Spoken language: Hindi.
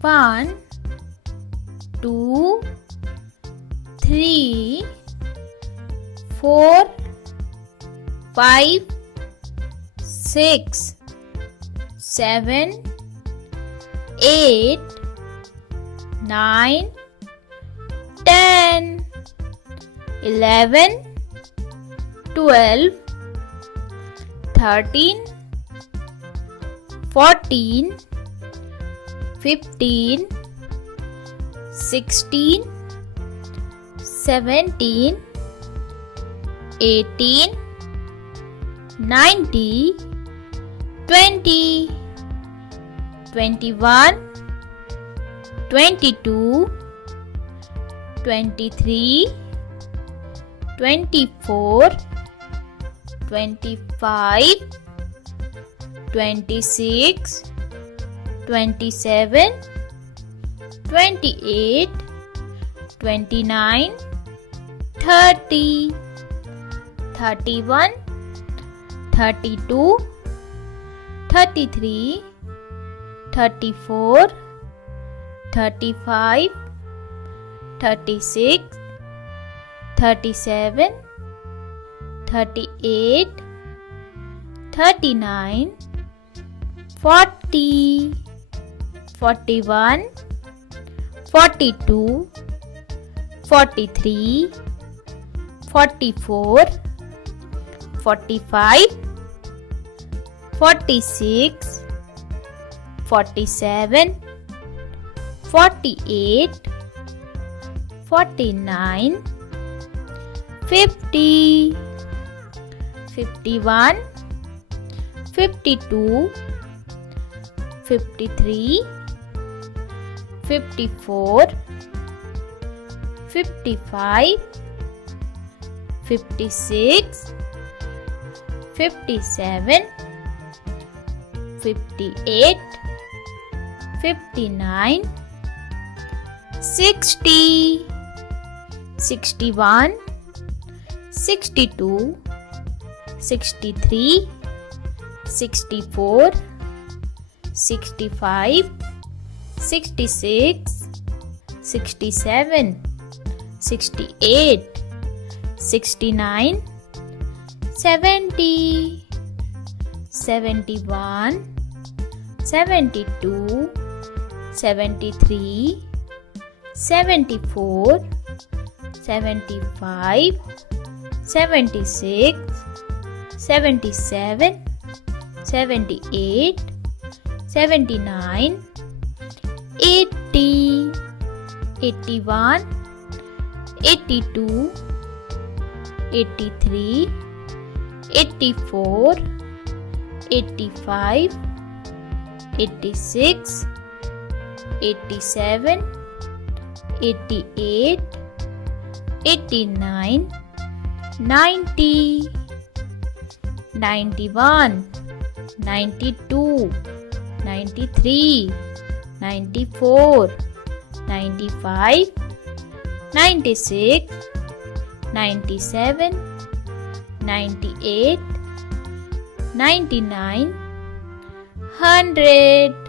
1, 2, 3, 4, 5, 6, 7, 8, 9, 10, 11, 12, 13, 14, 15, 16, 17, 18, 19, 20, 21, 22, 23, 24, 25, 26, 27, 28, 29, 30, 31, 32, 33, 34, 35, 36, 37, 38, 39, 40, 41, 42, 43, 44, 45, 46, 47, 48, 49, 50, 51, 52, 53, 54, 55, 56, 57, 58, 59, 60, 61, 62, 63, 64, 65, 66, 67, 68, 69, 70, 71, 72, 73, 74, 75, 76, 77, 78, 79, 80, 81, 82, 83, 84, 85, 86, 87, 88, 89, 90, 91, 92, 93, 94, 95, 96, 97, 98, 99, 100.